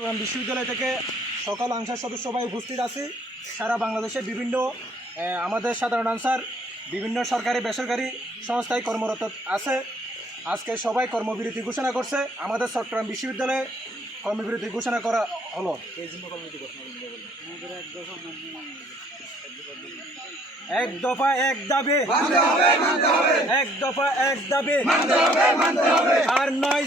বিশ্ববিদ্যালয় থেকে সকল আনসার সদস্য সবাই উপস্থিত আছি। সারা বাংলাদেশে বিভিন্ন আমাদের সাধারণ আনসার বিভিন্ন সরকারি বেসরকারি সংস্থায় কর্মরত আছে। আজকে সবাই কর্মবিরতি ঘোষণা করছে। আমাদের চট্টগ্রাম বিশ্ববিদ্যালয়ে কর্মবিরতি ঘোষণা করা হলো। এক দফা এক দাবি। এক দফা এক দাবি। আর নয়